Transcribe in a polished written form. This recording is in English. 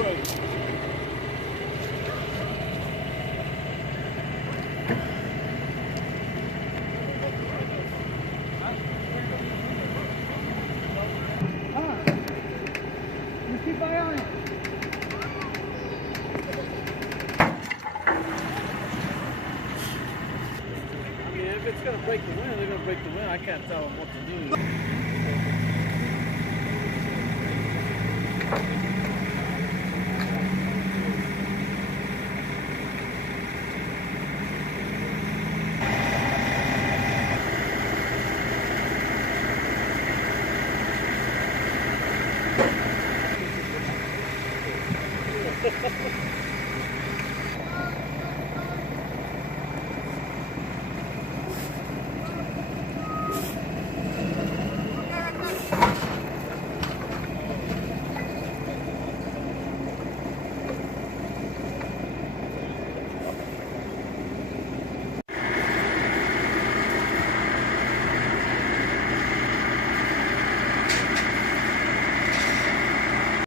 Keep eye on it. I mean, if it's going to break the wind, they're going to break the wind. I can't tell them what to do. Ha ha ha.